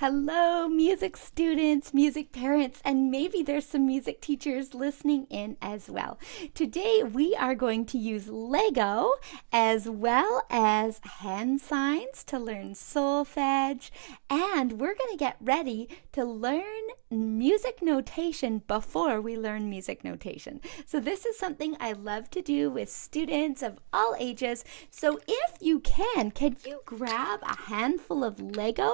Hello, music students, music parents, and maybe there's some music teachers listening in as well. Today we are going to use Lego as well as hand signs to learn solfege, and we're going to get ready to learn music notation before we learn music notation. So this is something I love to do with students of all ages. So if you can you grab a handful of Lego?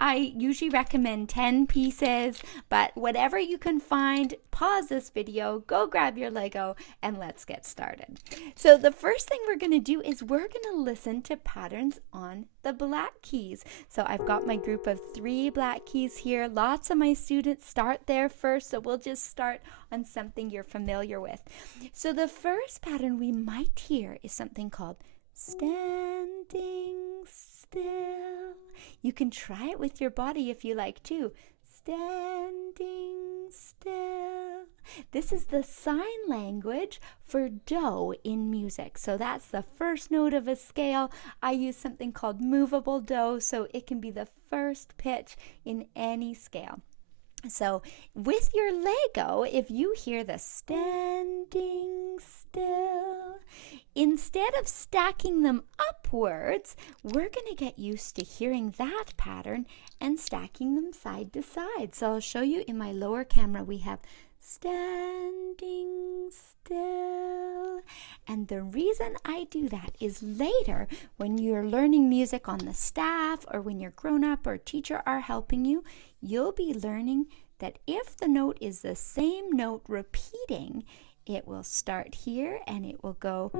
I usually recommend 10 pieces, but whatever you can find, pause this video, go grab your Lego, and let's get started. So the first thing we're going to do is we're going to listen to patterns on the black keys. So I've got my group of 3 black keys here. Lots of my students start there first, so we'll just start on something you're familiar with. So the first pattern we might hear is something called standing still. You can try it with your body if you like too. Standing still. This is the sign language for do in music. So that's the first note of a scale. I use something called movable do, so it can be the first pitch in any scale. So with your Lego, if you hear the standing still, instead of stacking them upwards, we're going to get used to hearing that pattern and stacking them side to side. So I'll show you in my lower camera, we have standing still. And the reason I do that is later when you're learning music on the staff or when your grown-up or teacher are helping you, you'll be learning that if the note is the same note repeating, it will start here and it will go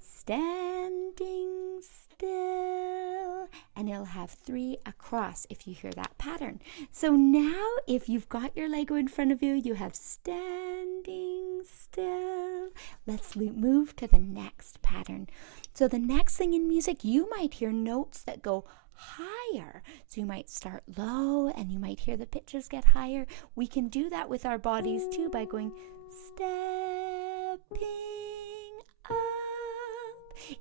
standing still, and it'll have 3 across if you hear that pattern. So now if you've got your Lego in front of you, you have standing still. Let's move to the next pattern. So the next thing in music, you might hear notes that go higher. So you might start low and you might hear the pitches get higher. We can do that with our bodies too by going stepping up.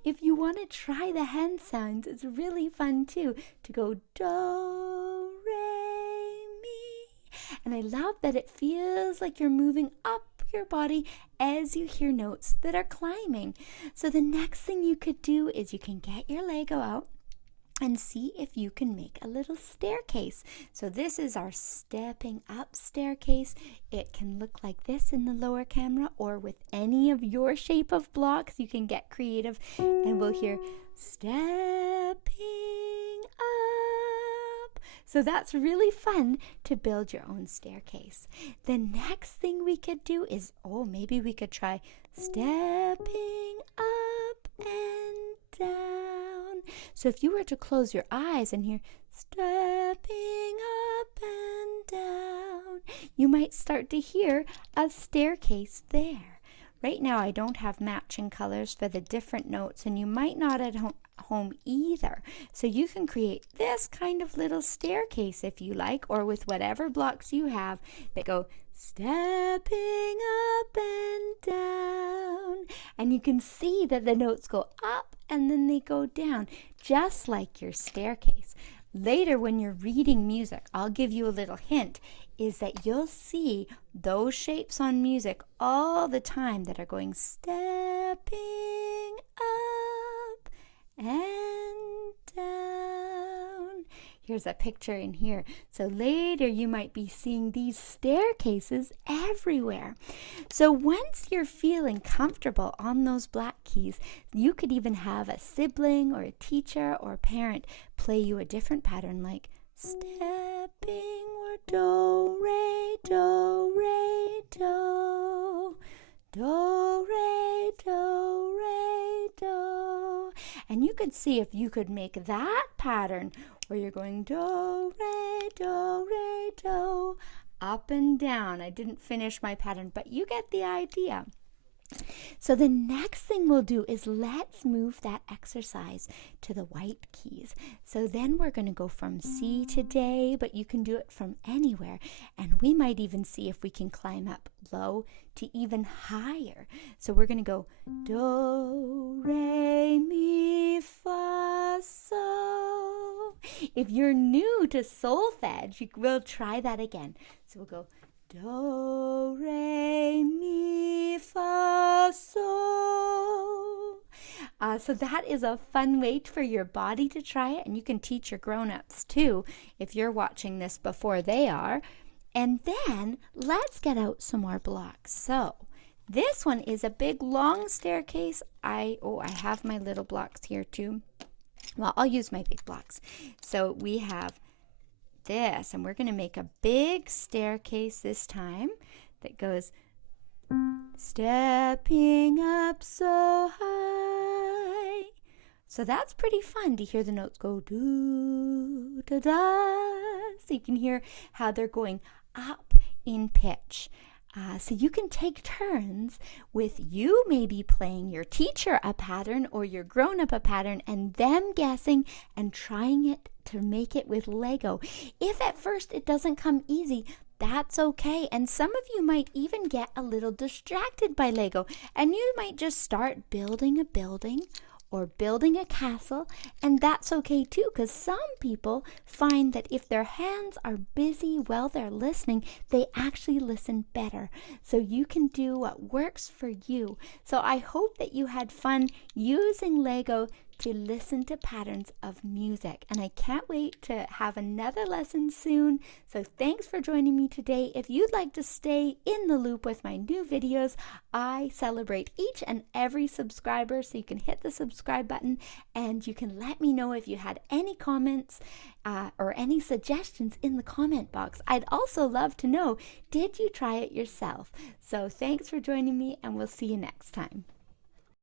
If you want to try the hand sounds, it's really fun too to go do, re, mi. And I love that it feels like you're moving up your body as you hear notes that are climbing. So the next thing you could do is you can get your Lego out and see if you can make a little staircase. So this is our stepping up staircase. It can look like this in the lower camera, or with any of your shape of blocks. You can get creative and we'll hear stepping up. So that's really fun to build your own staircase. The next thing we could do is, maybe we could try stepping up and down. So if you were to close your eyes and hear stepping up and down, you might start to hear a staircase there. Right now I don't have matching colors for the different notes, and you might not at home either. So you can create this kind of little staircase if you like, or with whatever blocks you have that go stepping up and down. And you can see that the notes go up and then they go down, just like your staircase. Later when you're reading music, I'll give you a little hint, is that you'll see those shapes on music all the time that are going stepping up and down. Here's a picture in here. So later you might be seeing these staircases everywhere. So once you're feeling comfortable on those black keys, you could even have a sibling or a teacher or a parent play you a different pattern like stepping or do, re, do, re, do, do, re, do, re, do. And you could see if you could make that pattern where you're going do, re, do, up and down. I didn't finish my pattern, but you get the idea. So the next thing we'll do is let's move that exercise to the white keys. So then we're going to go from C to D, but you can do it from anywhere. And we might even see if we can climb up low to even higher. So we're going to go do, re, mi, fa, sol. If you're new to solfege, you will try that again. So we'll go do, re, mi, fa, sol. So that is a fun way for your body to try it, and you can teach your grown-ups too if you're watching this before they are. And then let's get out some more blocks. So this one is a big long staircase. I have my little blocks here too. Well, I'll use my big blocks. So we have this, and we're going to make a big staircase this time that goes stepping up so high. So that's pretty fun to hear the notes go do, da, da. So you can hear how they're going up in pitch. So you can take turns with you maybe playing your teacher a pattern or your grown-up a pattern and them guessing and trying it to make it with Lego. If at first it doesn't come easy, that's okay. And some of you might even get a little distracted by Lego, and you might just start building a building or building a castle, and that's okay too, because some people find that if their hands are busy while they're listening, they actually listen better. So you can do what works for you. So I hope that you had fun using Lego to listen to patterns of music, and I can't wait to have another lesson soon. So thanks for joining me today. If you'd like to stay in the loop with my new videos, I celebrate each and every subscriber, so you can hit the subscribe button and you can let me know if you had any comments or any suggestions in the comment box. I'd also love to know, did you try it yourself? So thanks for joining me, and we'll see you next time.